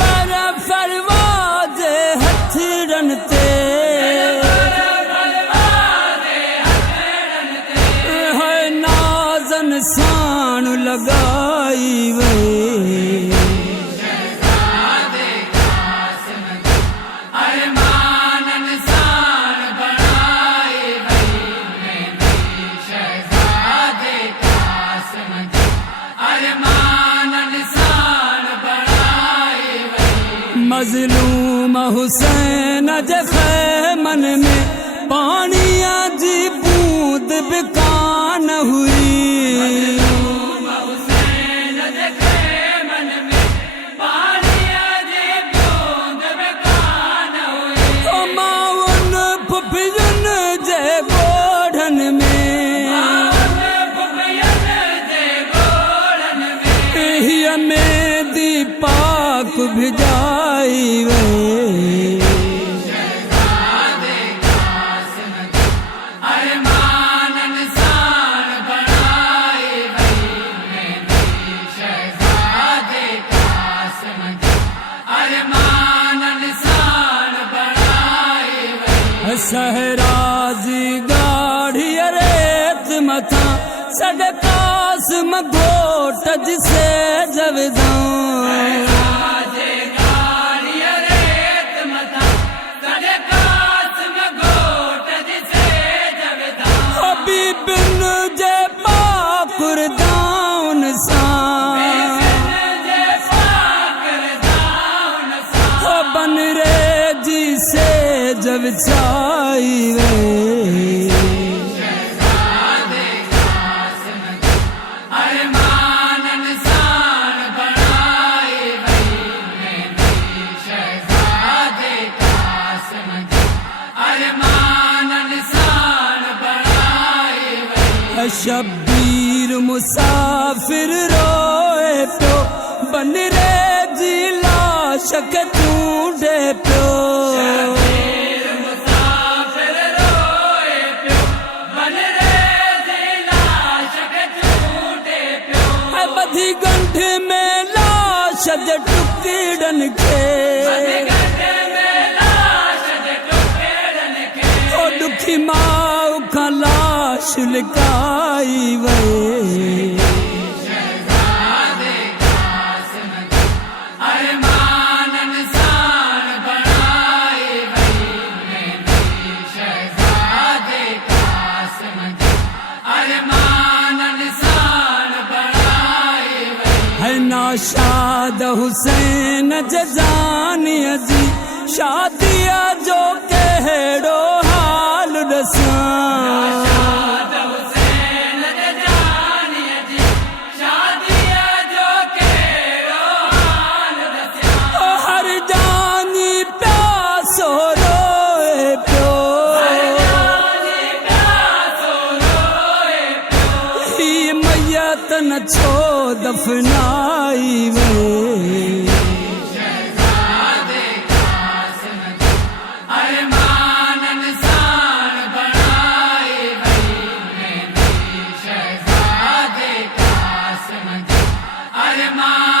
बारा फरवाद हथरन ते है नाजन सान लगाई वे मजलूम हुसैन मन में पानिया जी बूंद बिकान हुई। मावन फुफियन जे गोढ़न में में दीपाक भिजाई वे सहराजी गाढ़ी रेत मथा सड़कास मघोट जिसे जवदां बिन जे पाकुर दाउन बन रे जी से जब छाई वे शब्बीर मुसाफिर रोए प्यो बन रे जी लाश के ढूंढे प्यो बधी गंठ में लाश जे टुकड़न के ओ दुखी माँ का लाश लिकाई वे शाद हुसैन जजानिया जी शादिया जो कहेड़ो हाल दसा हर जानी प्यासो रोए प्यो ही मैयत न छो दफनाई वे अरमान